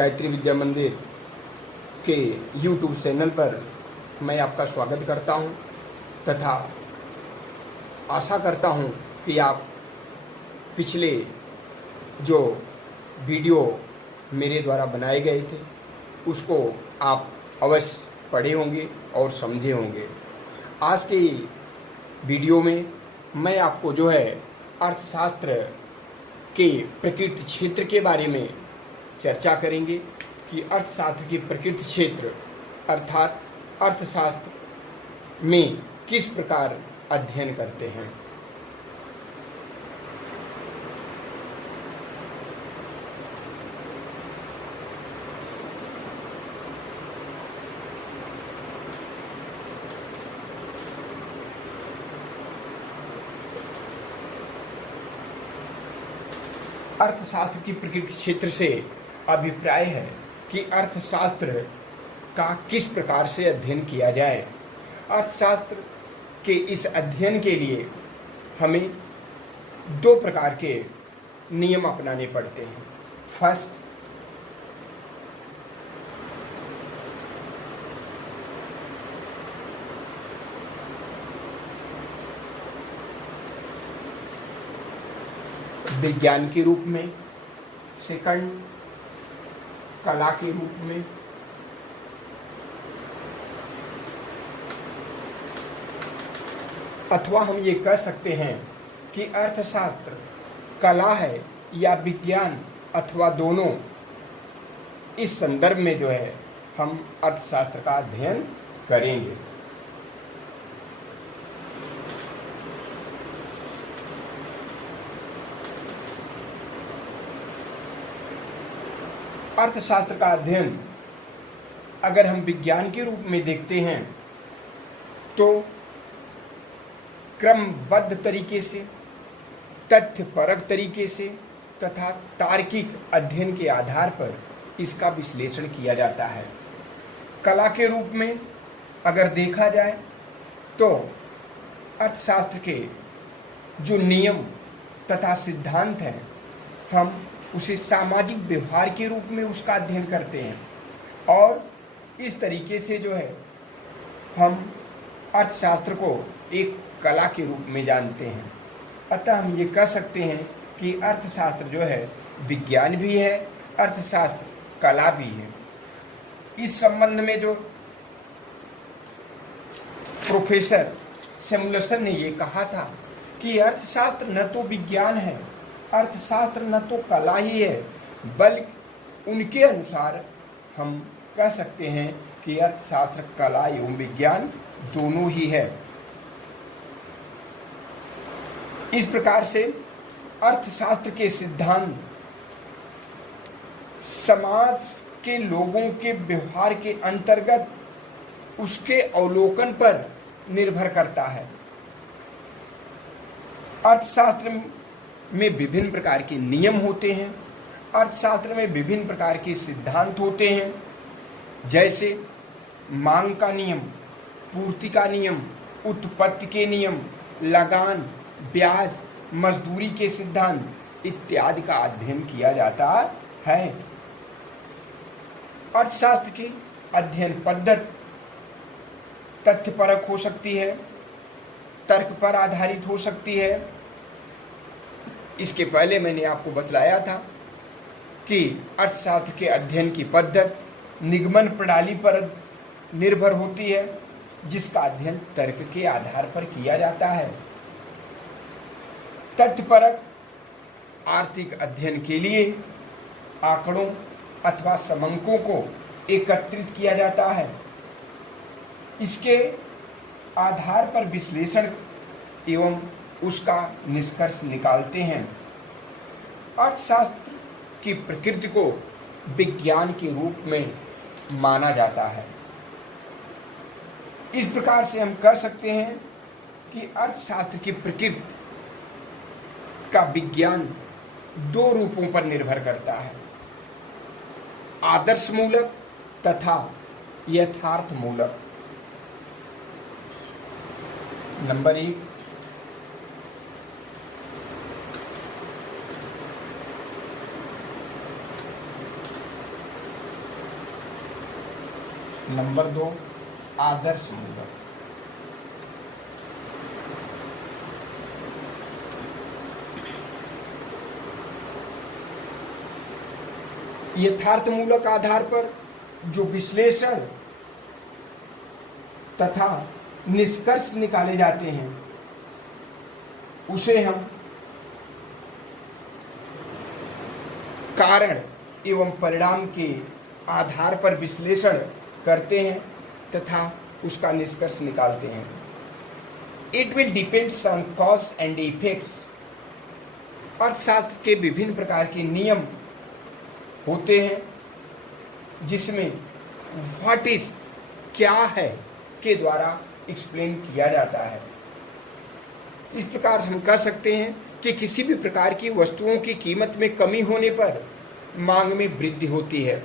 गायत्री विद्या मंदिर के YouTube channel पर मैं आपका स्वागत करता हूं तथा आशा करता हूं कि आप पिछले जो वीडियो मेरे द्वारा बनाए गए थे उसको आप अवश्य पढ़े होंगे और समझे होंगे। आज के वीडियो में मैं आपको जो है अर्थशास्त्र के प्रकृति क्षेत्र के बारे में चर्चा करेंगे कि अर्थशास्त्र के प्रकृति क्षेत्र अर्थात अर्थशास्त्र में किस प्रकार अध्ययन करते हैं। अर्थशास्त्र की प्रकृति क्षेत्र से अभिप्राय है कि अर्थशास्त्र का किस प्रकार से अध्ययन किया जाए। अर्थशास्त्र के इस अध्ययन के लिए हमें दो प्रकार के नियम अपनाने पड़ते हैं। फर्स्ट, विज्ञान के रूप में, सेकंड कला के रूप में, अथवा हम ये कह सकते हैं कि अर्थशास्त्र कला है या विज्ञान अथवा दोनों। इस संदर्भ में जो है हम अर्थशास्त्र का अध्ययन करेंगे। अर्थशास्त्र का अध्ययन अगर हम विज्ञान के रूप में देखते हैं तो क्रमबद्ध तरीके से, तथ्यपरक तरीके से तथा तार्किक अध्ययन के आधार पर इसका विश्लेषण किया जाता है। कला के रूप में अगर देखा जाए तो अर्थशास्त्र के जो नियम तथा सिद्धांत हैं हम उसे सामाजिक व्यवहार के रूप में उसका अध्ययन करते हैं और इस तरीके से जो है हम अर्थशास्त्र को एक कला के रूप में जानते हैं। अतः हम ये कह सकते हैं कि अर्थशास्त्र जो है विज्ञान भी है, अर्थशास्त्र कला भी है। इस संबंध में जो प्रोफेसर सैमुएल्सन ने ये कहा था कि अर्थशास्त्र न तो विज्ञान है, अर्थशास्त्र न तो कला ही है, बल्कि उनके अनुसार हम कह सकते हैं कि अर्थशास्त्र कला एवं विज्ञान दोनों ही है। इस प्रकार से अर्थशास्त्र के सिद्धांत समाज के लोगों के व्यवहार के अंतर्गत उसके अवलोकन पर निर्भर करता है। अर्थशास्त्र में विभिन्न प्रकार के नियम होते हैं, अर्थशास्त्र में विभिन्न प्रकार के सिद्धांत होते हैं, जैसे मांग का नियम, पूर्ति का नियम, उत्पत्ति के नियम, लगान, ब्याज, मजदूरी के सिद्धांत इत्यादि का अध्ययन किया जाता है। अर्थशास्त्र की अध्ययन पद्धति तथ्यपरक हो सकती है, तर्क पर आधारित हो सकती है। इसके पहले मैंने आपको बतलाया था कि अर्थशास्त्र के अध्ययन की पद्धति निगमन प्रणाली पर निर्भर होती है, जिसका अध्ययन तर्क के आधार पर किया जाता है। तथ्यपरक आर्थिक अध्ययन के लिए आंकड़ों अथवा समंकों को एकत्रित किया जाता है। इसके आधार पर विश्लेषण एवं उसका निष्कर्ष निकालते हैं। अर्थशास्त्र की प्रकृति को विज्ञान के रूप में माना जाता है। इस प्रकार से हम कह सकते हैं कि अर्थशास्त्र की प्रकृति का विज्ञान दो रूपों पर निर्भर करता है, आदर्श मूलक तथा यथार्थ मूलक। नंबर 1, नंबर 2 आदर्श मूलक। यथार्थमूलक आधार पर जो विश्लेषण तथा निष्कर्ष निकाले जाते हैं उसे हम कारण एवं परिणाम के आधार पर विश्लेषण करते हैं तथा उसका निष्कर्ष निकालते हैं। It will depends on cause and effects. अर्थशास्त्र के विभिन्न प्रकार के नियम होते हैं जिसमें व्हाट इज क्या है के द्वारा एक्सप्लेन किया जाता है। इस प्रकार हम कह सकते हैं कि किसी भी प्रकार की वस्तुओं की कीमत में कमी होने पर मांग में वृद्धि होती है।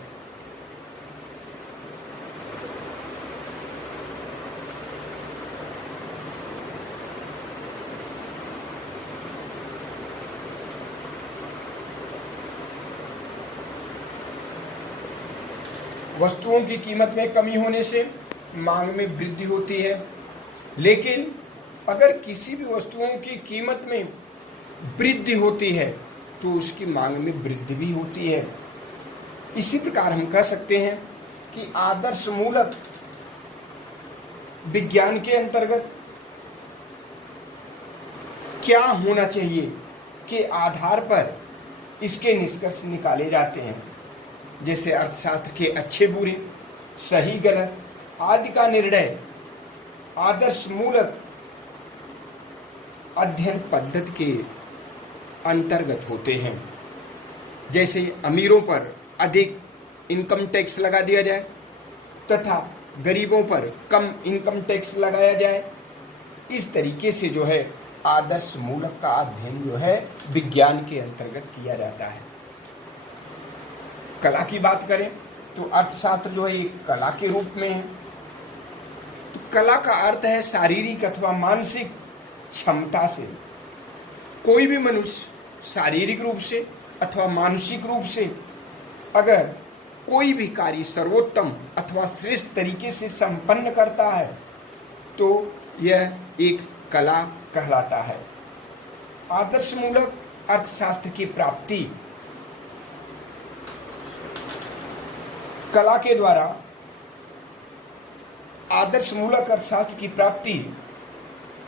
वस्तुओं की कीमत में कमी होने से मांग में वृद्धि होती है, लेकिन अगर किसी भी वस्तुओं की कीमत में वृद्धि होती है तो उसकी मांग में वृद्धि भी होती है। इसी प्रकार हम कह सकते हैं कि आदर्श मूलक विज्ञान के अंतर्गत क्या होना चाहिए के आधार पर इसके निष्कर्ष निकाले जाते हैं, जैसे अर्थशास्त्र के अच्छे बुरे, सही गलत आदि का निर्णय आदर्श मूलक अध्ययन पद्धति के अंतर्गत होते हैं। जैसे अमीरों पर अधिक इनकम टैक्स लगा दिया जाए तथा गरीबों पर कम इनकम टैक्स लगाया जाए। इस तरीके से जो है आदर्श मूलक का अध्ययन जो है विज्ञान के अंतर्गत किया जाता है। कला की बात करें तो अर्थशास्त्र जो है एक कला के रूप में है। तो कला का अर्थ है शारीरिक अथवा मानसिक क्षमता से। कोई भी मनुष्य शारीरिक रूप से अथवा मानसिक रूप से अगर कोई भी कार्य सर्वोत्तम अथवा श्रेष्ठ तरीके से संपन्न करता है तो यह एक कला कहलाता है। आदर्श मूलक अर्थशास्त्र की प्राप्ति कला के द्वारा आदर्श मूलक अर्थशास्त्र की प्राप्ति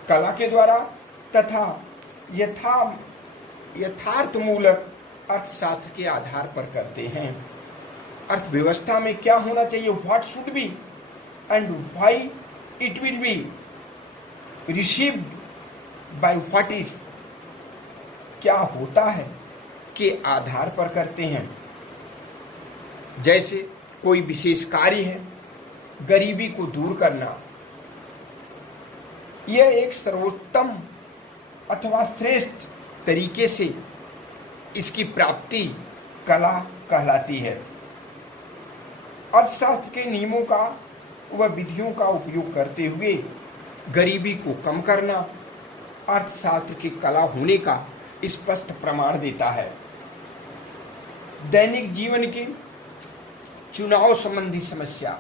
कला के द्वारा तथा यथार्थ मूलक अर्थशास्त्र के आधार पर करते हैं। अर्थव्यवस्था में क्या होना चाहिए, what should be and why it will be received by what is, क्या होता है के आधार पर करते हैं। जैसे कोई विशेष कार्य है, गरीबी को दूर करना, यह एक सर्वोत्तम अथवा श्रेष्ठ तरीके से इसकी प्राप्ति कला कहलाती है। अर्थशास्त्र के नियमों का व विधियों का उपयोग करते हुए गरीबी को कम करना अर्थशास्त्र की कला होने का स्पष्ट प्रमाण देता है। दैनिक जीवन की चुनाव संबंधी समस्या,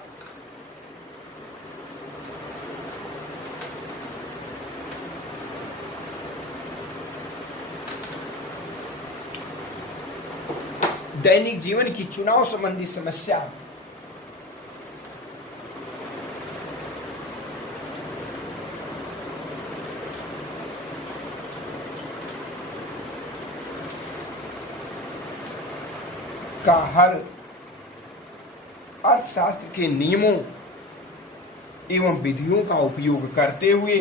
दैनिक जीवन की चुनाव संबंधी समस्या का हल अर्थशास्त्र के नियमों एवं विधियों का उपयोग करते हुए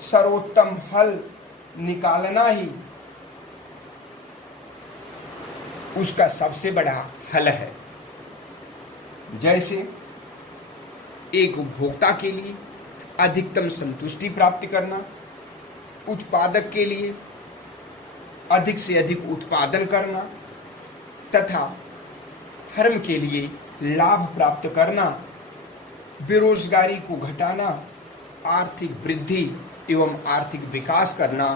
सर्वोत्तम हल निकालना ही उसका सबसे बड़ा हल है। जैसे एक उपभोक्ता के लिए अधिकतम संतुष्टि प्राप्त करना, उत्पादक के लिए अधिक से अधिक उत्पादन करना तथा फर्म के लिए लाभ प्राप्त करना, बेरोजगारी को घटाना, आर्थिक वृद्धि एवं आर्थिक विकास करना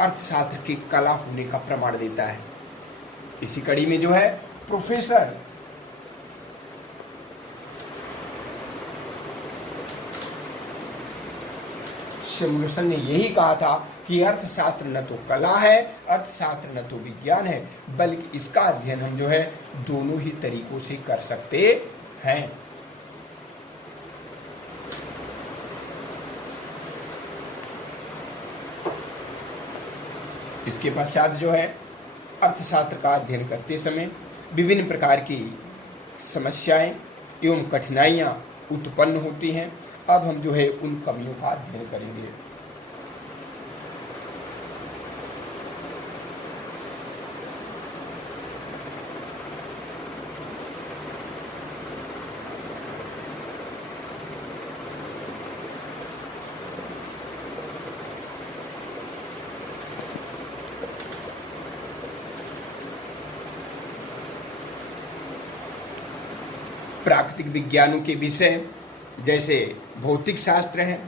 अर्थशास्त्र की कला होने का प्रमाण देता है। इसी कड़ी में जो है प्रोफेसर सिमुलसन ने यही कहा था कि अर्थशास्त्र न तो कला है, अर्थशास्त्र न तो विज्ञान है, बल्कि इसका अध्ययन हम जो है दोनों ही तरीकों से कर सकते हैं। इसके पश्चात जो है अर्थशास्त्र का अध्ययन करते समय विभिन्न प्रकार की समस्याएं एवं कठिनाइयां उत्पन्न होती हैं। अब हम जो है उन कमियों का अध्ययन करेंगे। प्राकृतिक विज्ञानों के विषय जैसे भौतिक शास्त्र है,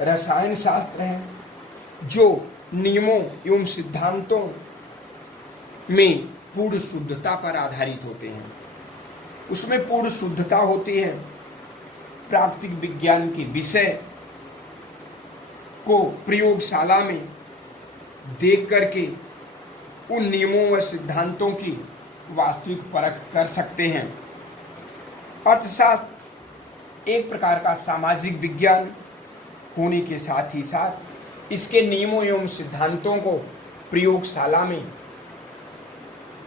रसायन शास्त्र है, जो नियमों एवं सिद्धांतों में पूर्ण शुद्धता पर आधारित होते हैं, उसमें पूर्ण शुद्धता होती है। प्राकृतिक विज्ञान के विषय को प्रयोगशाला में देख करके उन नियमों व सिद्धांतों की वास्तविक परख कर सकते हैं। अर्थशास्त्र एक प्रकार का सामाजिक विज्ञान होने के साथ ही साथ इसके नियमों एवं सिद्धांतों को प्रयोगशाला में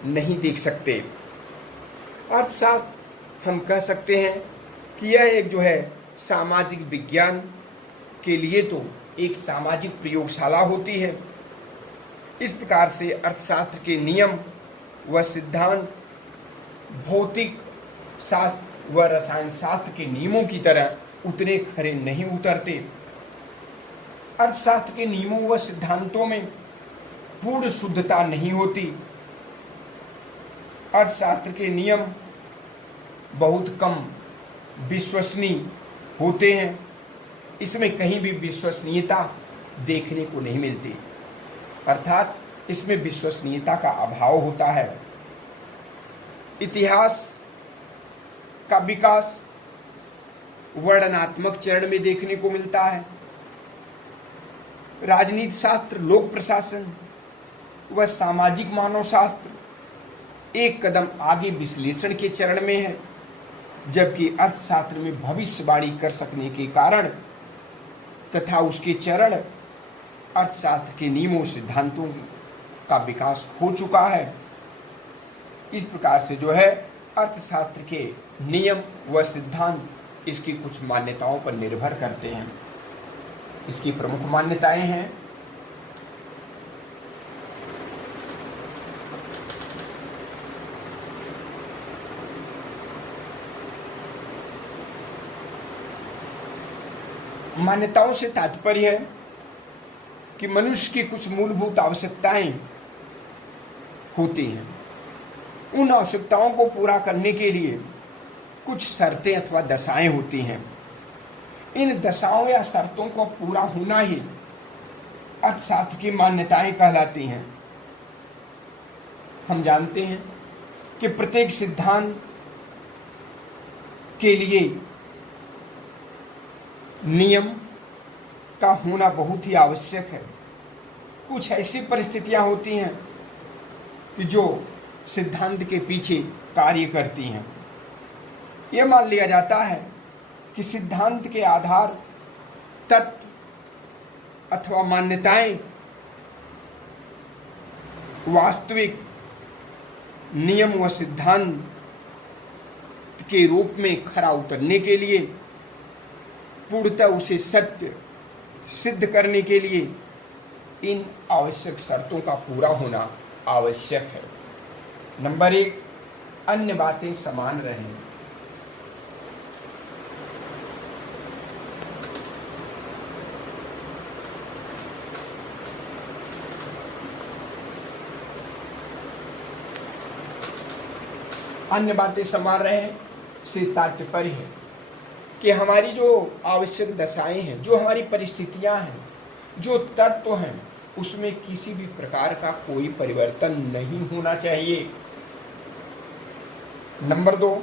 नहीं देख सकते। अर्थशास्त्र हम कह सकते हैं कि यह एक जो है सामाजिक विज्ञान के लिए तो एक सामाजिक प्रयोगशाला होती है। इस प्रकार से अर्थशास्त्र के नियम व सिद्धांत भौतिक शास्त्र व रसायन शास्त्र के नियमों की तरह उतने खरे नहीं उतरते। अर्थशास्त्र के नियमों व सिद्धांतों में पूर्ण शुद्धता नहीं होती। अर्थशास्त्र के नियम बहुत कम विश्वसनीय होते हैं। इसमें कहीं भी विश्वसनीयता देखने को नहीं मिलती, अर्थात इसमें विश्वसनीयता का अभाव होता है। इतिहास का विकास वर्णनात्मक चरण में देखने को मिलता है। राजनीति शास्त्र, लोक प्रशासन व सामाजिक मानव शास्त्र एक कदम आगे विश्लेषण के चरण में है, जबकि अर्थशास्त्र में भविष्यवाणी कर सकने के कारण तथा उसके चरण अर्थशास्त्र के नियमों सिद्धांतों का विकास हो चुका है। इस प्रकार से जो है अर्थशास्त्र के नियम व सिद्धांत इसकी कुछ मान्यताओं पर निर्भर करते हैं। इसकी प्रमुख मान्यताएं हैं मान्यताओं से तात्पर्य है कि मनुष्य की कुछ मूलभूत आवश्यकताएं होती हैं। उन आवश्यकताओं को पूरा करने के लिए कुछ शर्तें अथवा दशाएं होती हैं। इन दशाओं या शर्तों को पूरा होना ही अर्थशास्त्र की मान्यताएं कहलाती हैं। हम जानते हैं कि प्रत्येक सिद्धांत के लिए नियम का होना बहुत ही आवश्यक है। कुछ ऐसी परिस्थितियां होती हैं कि जो सिद्धांत के पीछे कार्य करती हैं। यह मान लिया जाता है कि सिद्धांत के आधार तत्व अथवा मान्यताएं वास्तविक नियम व सिद्धांत के रूप में खरा उतरने के लिए, पूर्णतः उसे सत्य सिद्ध करने के लिए इन आवश्यक शर्तों का पूरा होना आवश्यक है। नंबर 1, अन्य बातें समान रहें। अन्य बातें समान रहें से तात्पर्य है कि हमारी जो आवश्यक दशाएं हैं, जो हमारी परिस्थितियां हैं, जो तत्व हैं, उसमें किसी भी प्रकार का कोई परिवर्तन नहीं होना चाहिए। नंबर 2,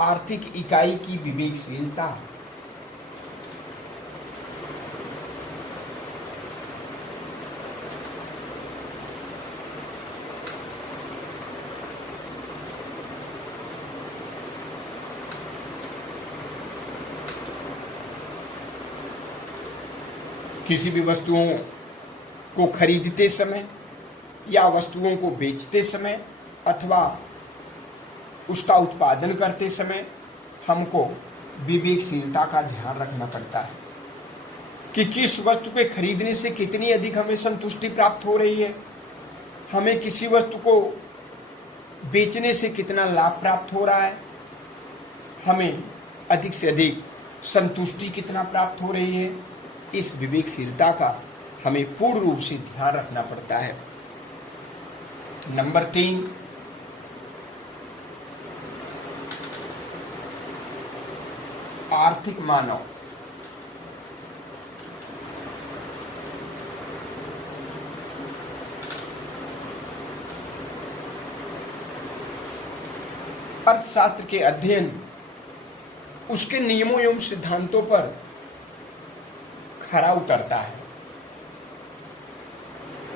आर्थिक इकाई की विवेकशीलता। किसी भी वस्तुओं को खरीदते समय या वस्तुओं को बेचते समय अथवा उसका उत्पादन करते समय हमको विवेकशीलता का ध्यान रखना पड़ता है कि किस वस्तु के खरीदने से कितनी अधिक हमें संतुष्टि प्राप्त हो रही है, हमें किसी वस्तु को बेचने से कितना लाभ प्राप्त हो रहा है, हमें अधिक से अधिक संतुष्टि कितना प्राप्त हो रही है। इस विवेकशीलता का हमें पूर्ण रूप से ध्यान रखना पड़ता है। नंबर 3, आर्थिक मानव। अर्थशास्त्र के अध्ययन उसके नियमों एवं सिद्धांतों पर खरा उतरता है।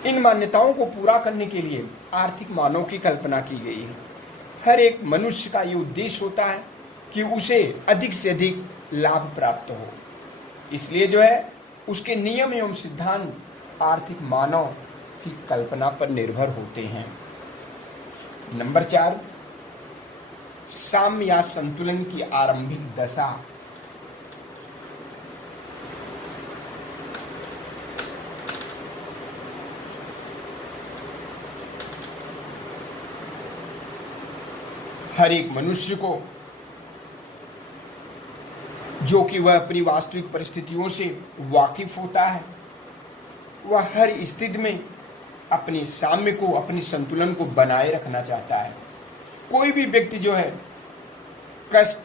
इन मान्यताओं को पूरा करने के लिए आर्थिक मानव की कल्पना की गई है। हर एक मनुष्य का ये उद्देश्य होता है कि उसे अधिक से अधिक लाभ प्राप्त हो, इसलिए जो है उसके नियम एवं सिद्धांत आर्थिक मानव की कल्पना पर निर्भर होते हैं। नंबर 4, साम्य या संतुलन की आरंभिक दशा। हर एक मनुष्य को जो कि वह अपनी वास्तविक परिस्थितियों से वाकिफ होता है, वह हर स्थिति में अपने साम्य को, अपने संतुलन को बनाए रखना चाहता है। कोई भी व्यक्ति जो है कष्ट,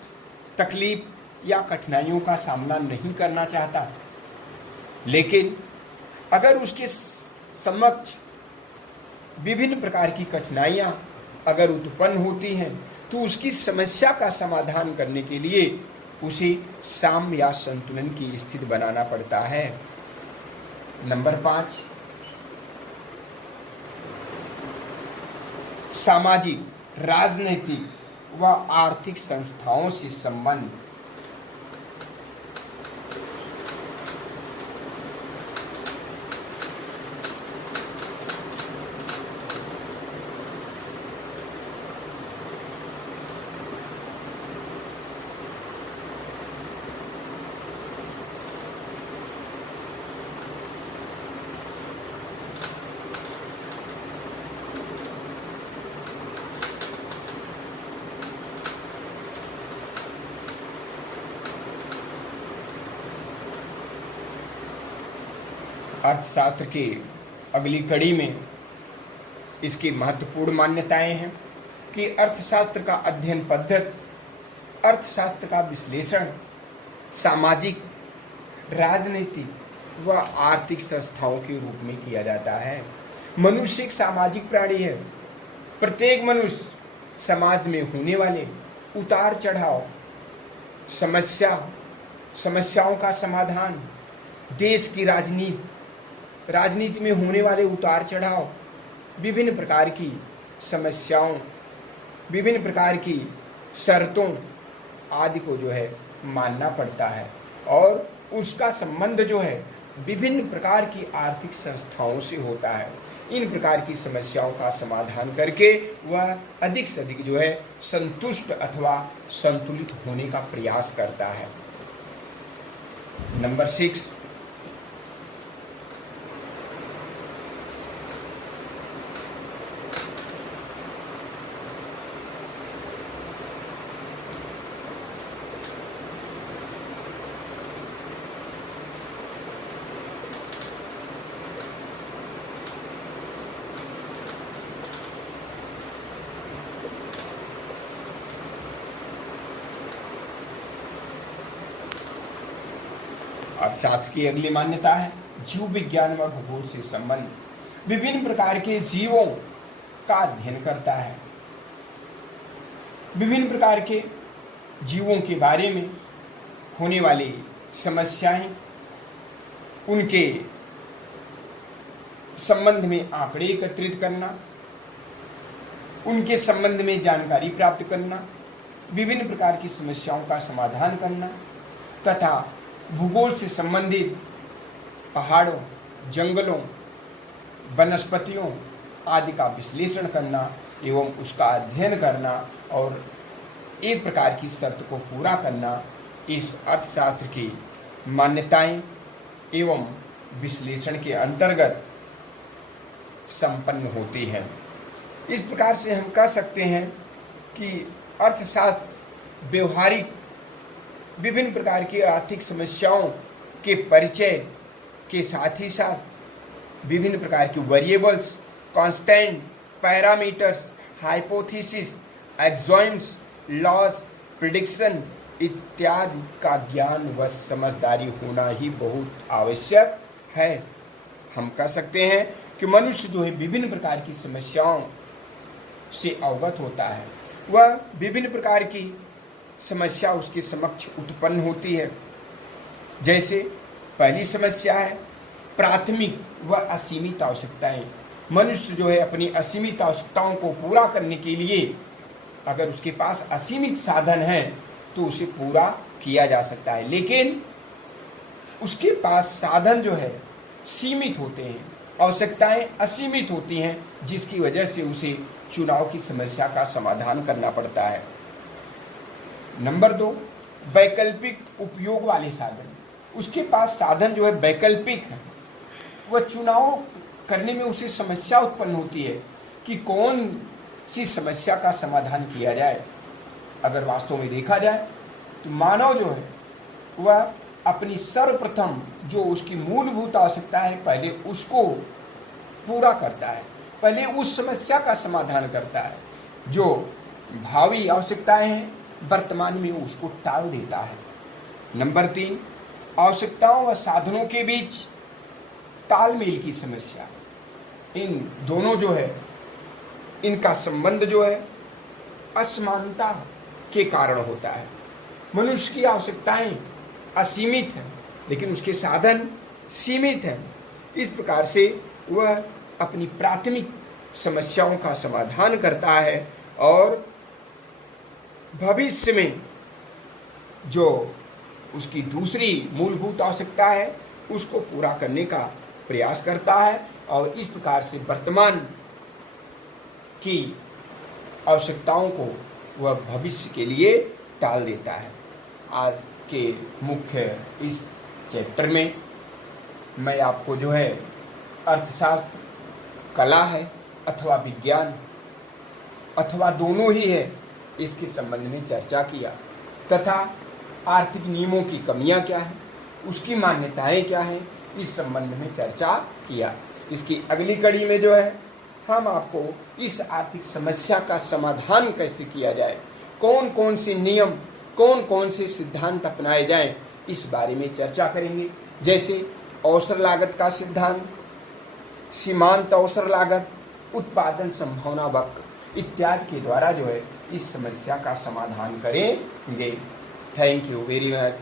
तकलीफ या कठिनाइयों का सामना नहीं करना चाहता, लेकिन अगर उसके समक्ष विभिन्न प्रकार की कठिनाइयां अगर उत्पन्न होती हैं तो उसकी समस्या का समाधान करने के लिए उसे साम्य या संतुलन की स्थिति बनाना पड़ता है। नंबर 5, सामाजिक, राजनीतिक व आर्थिक संस्थाओं से संबंध। अर्थशास्त्र की अगली कड़ी में इसकी महत्वपूर्ण मान्यताएं हैं कि अर्थशास्त्र का अध्ययन पद्धति, अर्थशास्त्र का विश्लेषण सामाजिक, राजनीतिक व आर्थिक संस्थाओं के रूप में किया जाता है। मनुष्य एक सामाजिक प्राणी है। प्रत्येक मनुष्य समाज में होने वाले उतार चढ़ाव, समस्याओं का समाधान, देश की राजनीति में होने वाले उतार चढ़ाव, विभिन्न प्रकार की समस्याओं, विभिन्न प्रकार की शर्तों आदि को जो है मानना पड़ता है और उसका संबंध जो है विभिन्न प्रकार की आर्थिक संस्थाओं से होता है। इन प्रकार की समस्याओं का समाधान करके वह अधिक से अधिक जो है संतुष्ट अथवा संतुलित होने का प्रयास करता है। नंबर 6, अर्थशास्त्र की अगली मान्यता है जीव विज्ञान व भूगोल से संबंध। विभिन्न प्रकार के जीवों का अध्ययन करता है। विभिन्न प्रकार के जीवों के बारे में होने वाली समस्याएं, उनके संबंध में आंकड़े एकत्रित करना, उनके संबंध में जानकारी प्राप्त करना, विभिन्न प्रकार की समस्याओं का समाधान करना तथा भूगोल से संबंधित पहाड़ों, जंगलों, वनस्पतियों आदि का विश्लेषण करना एवं उसका अध्ययन करना और एक प्रकार की शर्त को पूरा करना इस अर्थशास्त्र की मान्यताएं एवं विश्लेषण के अंतर्गत संपन्न होती है। इस प्रकार से हम कह सकते हैं कि अर्थशास्त्र व्यवहारिक विभिन्न प्रकार की आर्थिक समस्याओं के परिचय के साथ ही साथ विभिन्न प्रकार की variables, constant, parameters, hypothesis, axioms, loss, prediction इत्यादि का ज्ञान व समझदारी होना ही बहुत आवश्यक है। हम कह सकते हैं कि मनुष्य जो है विभिन्न प्रकार की समस्याओं से अवगत होता है। वह विभिन्न प्रकार की समस्या उसके समक्ष उत्पन्न होती है। जैसे पहली समस्या है प्राथमिक व असीमित आवश्यकताएं। मनुष्य जो है अपनी असीमित आवश्यकताओं को पूरा करने के लिए अगर उसके पास असीमित साधन है तो उसे पूरा किया जा सकता है, लेकिन उसके पास साधन जो है सीमित होते हैं, आवश्यकताएं असीमित होती हैं, जिसकी वजह से उसे चुनाव की समस्या का समाधान करना पड़ता है। नंबर 2, वैकल्पिक उपयोग वाले साधन। उसके पास साधन जो है वैकल्पिक है, वह चुनाव करने में उसे समस्या उत्पन्न होती है कि कौन सी समस्या का समाधान किया जाए। अगर वास्तव में देखा जाए तो मानव जो है वह अपनी सर्वप्रथम जो उसकी मूलभूत आवश्यकता है पहले उसको पूरा करता है, पहले उस समस्या का समाधान करता है। जो भावी आवश्यकताएं हैं वर्तमान में उसको टाल देता है। नंबर 3, आवश्यकताओं व साधनों के बीच तालमेल की समस्या। इन दोनों जो है इनका संबंध जो है असमानता के कारण होता है। मनुष्य की आवश्यकताएं असीमित हैं लेकिन उसके साधन सीमित हैं। इस प्रकार से वह अपनी प्राथमिक समस्याओं का समाधान करता है और भविष्य में जो उसकी दूसरी मूलभूत आवश्यकता है उसको पूरा करने का प्रयास करता है और इस प्रकार से वर्तमान की आवश्यकताओं को वह भविष्य के लिए टाल देता है। आज के मुख्य इस चैप्टर में मैं आपको जो है अर्थशास्त्र कला है अथवा विज्ञान अथवा दोनों ही है इसके संबंध में चर्चा किया तथा आर्थिक नियमों की कमियां क्या हैं, उसकी मान्यताएं क्या हैं, इस संबंध में चर्चा किया। इसकी अगली कड़ी में जो है हम आपको इस आर्थिक समस्या का समाधान कैसे किया जाए, कौन कौन से नियम, कौन कौन से सिद्धांत अपनाए जाएं, इस बारे में चर्चा करेंगे। जैसे अवसर लागत का सिद्धांत, सीमांत अवसर लागत, उत्पादन संभावना वक्र इत्यादि के द्वारा जो है इस समस्या का समाधान करेंगे। Thank you very much.